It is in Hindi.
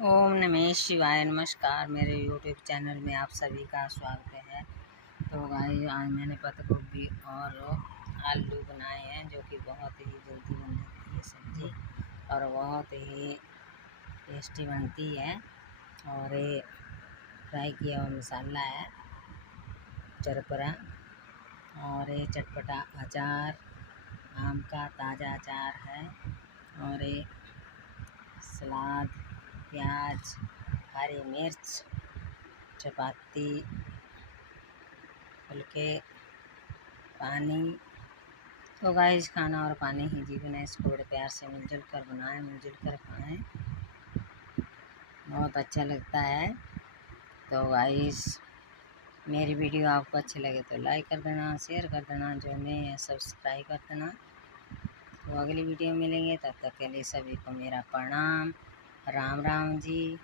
ओम नमः शिवाय। नमस्कार, मेरे यूट्यूब चैनल में आप सभी का स्वागत है। तो गाइस, आज मैंने पत्ता गोभी और आलू बनाए हैं, जो कि बहुत ही जल्दी बन जाती है सब्जी और बहुत ही टेस्टी बनती है। और ये फ्राई किया हुआ मसाला है चरपरा, और ये चटपटा अचार, आम का ताज़ा अचार है, और ये सलाद, प्याज, हरी मिर्च, चपाती, फुलके, पानी। तो गाइस, खाना और पानी ही जीवन है, इसको बड़े प्यार से मिलजुल कर बनाएं, मिलजुल कर खाएं, बहुत अच्छा लगता है। तो गाइस, मेरी वीडियो आपको अच्छी लगे तो लाइक कर देना, शेयर कर देना, जो नए हैं सब्सक्राइब कर देना। तो अगली वीडियो मिलेंगे, तब तक के लिए सभी को मेरा प्रणाम। राम राम जी।